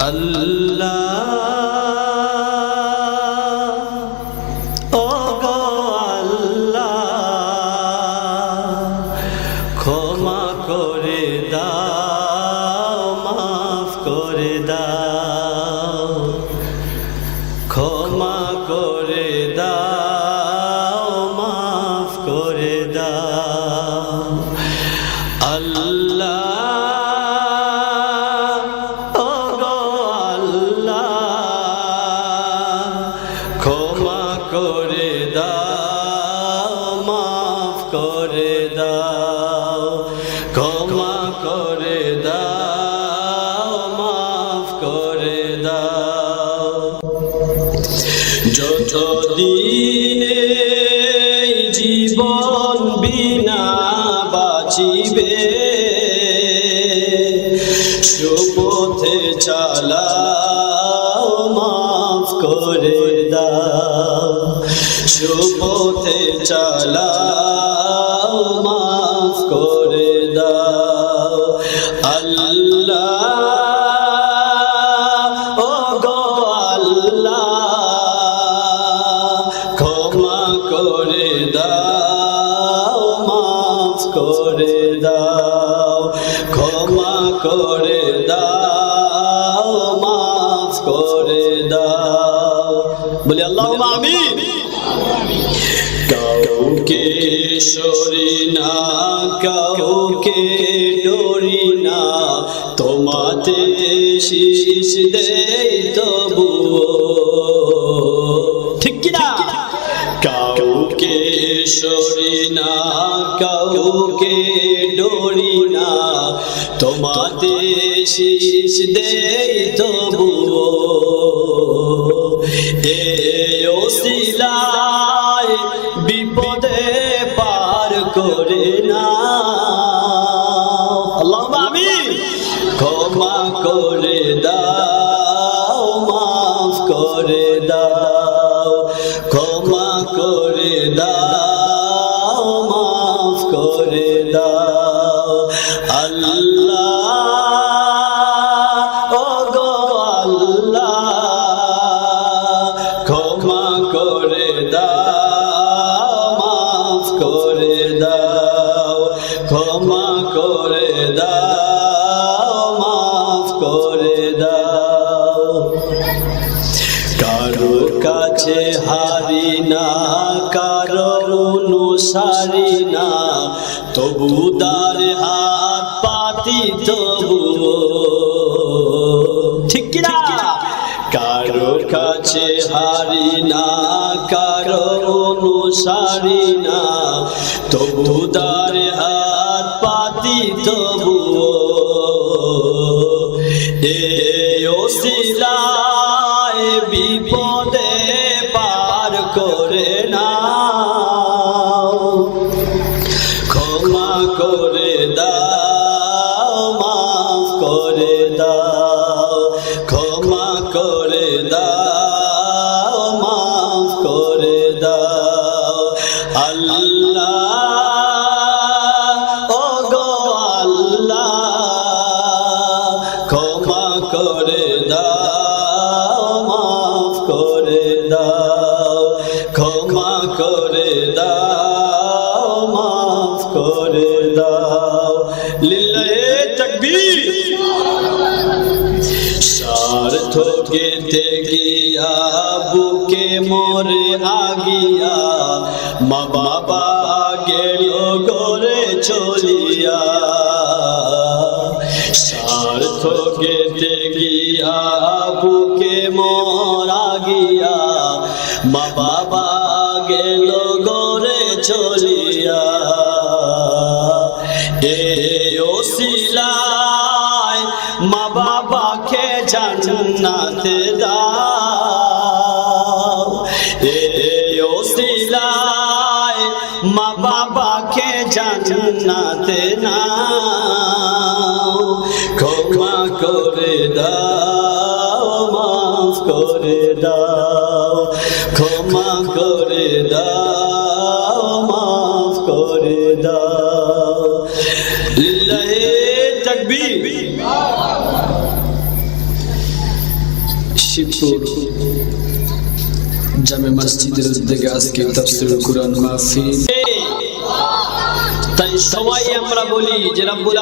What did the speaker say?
আল্লাহ ও গো আল্লাহ ক্ষমা করে দাও মাফ করে দাও ক্ষমা করে দাও মাফ করে দাও আল্লাহ ক্ষমা করে দাও মাফ করে দাও ক্ষমা করে দাও মাফ করে দাও যতদিন এই জীবন বিনা বাঁচিবে সুপথে চালাও মাফ করে দাও সুপথে চালাও মাফ করে দাও আল্লাহ ও গো আল্লাহ ক্ষমা করে দাও মাফ করে দাও ক্ষমা করে দাও মাফ করে দাও বলি আল্লাহুম্মা আমিন কাউকে সরি না কাউকে ডরি না তোমাতে শীষ দেই তবুও ঠিক কি না কাউকে সরি না কাউকে ডরি না তোমাতে শীষ দেই তবুও এ ওসিলায় বিপদে পার করে না আল্লাহুম্মা আমিন ক্ষমা করে দাও মাফ করে দাও ক্ষমা করে দাও মাফ করে দাও আল্লাহ ও গো আল্লাহ ক্ষমা করে দাও মাফ করে দাও ক্ষমা করে দাও মাফ করে দাও কারো কাছে হারি না কারো অনুসারী না তবু দার হাত পাতি তবুও ঠিক কি না কারো কাছে হারি না কারো অনুসারী না তবু দার হাত পাতি তবুও এ ওসিলায় বিপদে পার করে না ক্ষমা করে দাও মাফ করে দাও ক্ষমা করে দাও মাফ করে দাও আল্লাহ ও গো আল্লাহ ক্ষমা করে দাও মাফ করে দাও ক্ষমা করে দাও মাফ করে দাও লিল্লাহে তাকবীর স্বার্থ কেটে গিয়া বুকে মরে আগিয়া মা বাবা গেল করে চলিয়া স্বার্থ কেটে গিয়া বুকে মরা গিয়া মা বাবা গেল করে চলিয়া এ ওসিলায় মা বাবাকে জান্নাতে দাও এ ওসিলায় মা বাবাকে জান্নাতে নাও ক্ষমা করে দাও মাফ করে দাও ক্ষমা করে দাও মাফ করে দাও লিল্লাহে তাকবীর শিবপুর জামে মসজিদের উদ্যোগে আজকে তাফসীর কুরআন মাহফিল। তাই সবাই আমরা বলি যে রব্বুল